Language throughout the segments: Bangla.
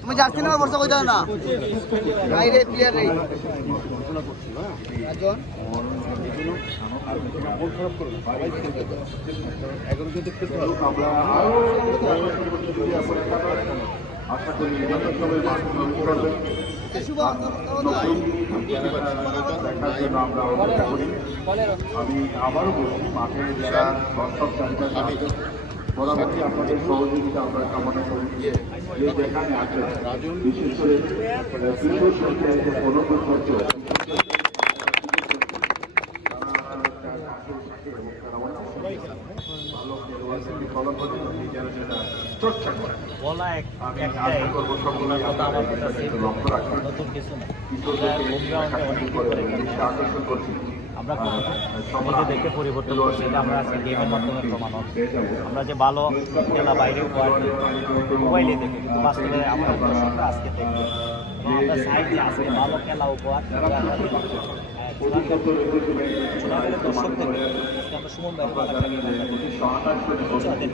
তুমি জার্সি নামে বর্ষা কই দাও না বাইরে প্লেয়ার রে রাজন আমরা আশা করি আমি আবারও বলছি মাঠে যারা দর্শক চাহিদা পরবর্তী আপনাদের সহযোগিতা আমরা কামনা করি যে যেখানে আছে বিশেষ করে বিশেষ অনুরোধ করছে আমরা নিজেদেরকে পরিবর্তন করছি, এটা আমরা আজকে গেমের মাধ্যমে প্রমাণ হচ্ছে। আমরা যে ভালো খেলা বাইরে মোবাইলে দেখি, কিন্তু বাস্তবে আমাদের দর্শকরা আজকে দেখবে এবং আমরা চাই যে আজকে ভালো খেলা উপহার দর্শক দেখবে। আমরা সুমন ভাই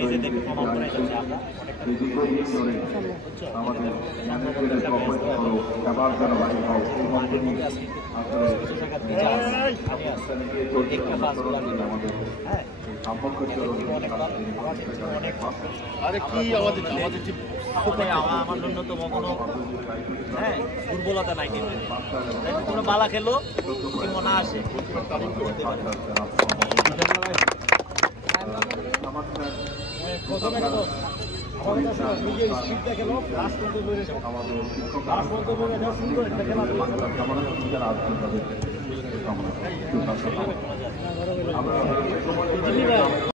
নিজেদেরকে প্রমাণ করে যাচ্ছি আমরা আমার ন্যূনতম কোনো দুর্বলতা নাই, কিন্তু কোনো বালা খেলো মনে আসে নিজের স্পিড দেখেন লাস্ট পর্যন্ত